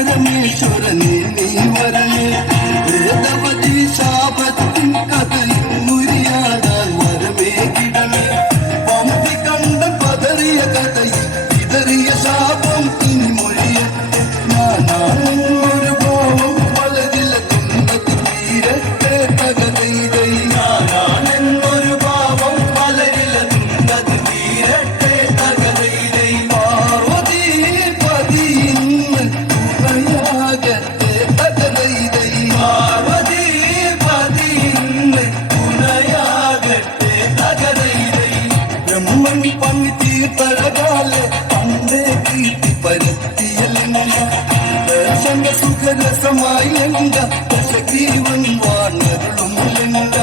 പരമേശ്വരനെ നീ വരണേ വേദവതി ശാപത്തിൻ കഥയിൽ മുരിയാടാൻ വരമേ കിടണേ പമ്പി കണ്ട പതറിയ കഥയിൽ ഇതറിയ ശാപം ഇനി മൊഴിയട്ടെ ഞാനാണെന്നൊരു ഭാവം വളരില തുണ്ടത് തീരട്ടെ തകതൈതൈ ഞാനാണെന്നൊരു ഭാവം വളരില തുണ്ടത് തീരട്ടെ തകതൈതൈ പാർവതി പതി ഇന്ന് തുണയാകട്ടെ തകതൈതൈ പാർവതി പതി ഇന്ന് തുണയാകട്ടെ തകതൈതൈ ബ്രഹ്മൻ പങ്കി തീർത്തഴകാലെ പണ്ടേ കീർത്തി പരത്തിയലിംഗ ദർശന സുഖരസമായി ലിംഗ ദശഗ്രീവൻ വാണരുളും ലിംഗ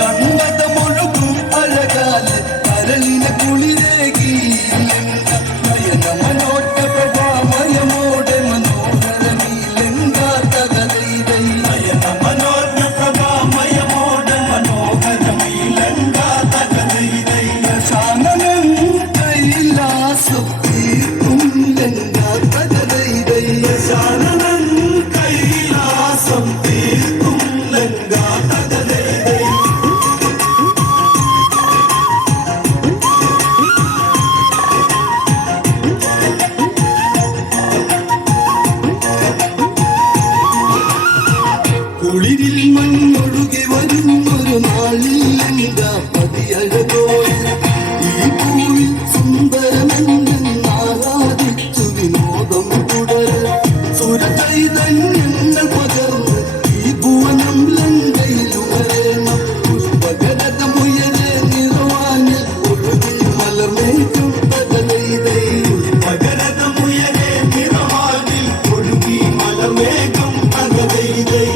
കണ്ണത മുഴുകും അഴകാലെ കരളിനെ കുളിരേകി ലിംഗ നയന മനോജ്ഞ പ്രഭാമയമോടെ മനോഹരമീ ലിംഗ തകതൈതൈ നയന മനോജ്ഞ പ്രഭാമയമോടെ മനോഹരമീ ലിംഗ തകതൈതൈ ശാനനം കൈലാസം തീർക്കും ലിംഗ തകതൈതൈ ശാനനം കൈലാസം തീർക്കും ലിംഗ തകതൈതൈ കുളിരിൽ മഞ്ഞൊഴുകി വരുന്നൊരു നാളിൽ ലിംഗ പതിയഴകോയി ഈ പൂവിൽ സുന്ദരമെന്നാരാധിച്ചു വിനോദം തുടര സുരചൈതന്യങ്ങൾ പകർന്ന് ഈ ഭുവനം ലങ്കയിലുമരണം പുഷ്പകരതമുയരെ നിറവാനിൽ ഒഴുകി മലർമേറ്റും തകതൈതൈ പുഷ്പകരതമുയരെ നിറവാനിൽ ഒഴുകി മലർമേഘം തകതൈതൈ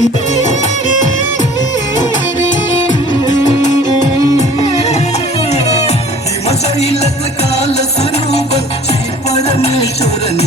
ഹിമശൈലത കാല സ്വരൂപ ശ്രീ പരമേശ്വരൻ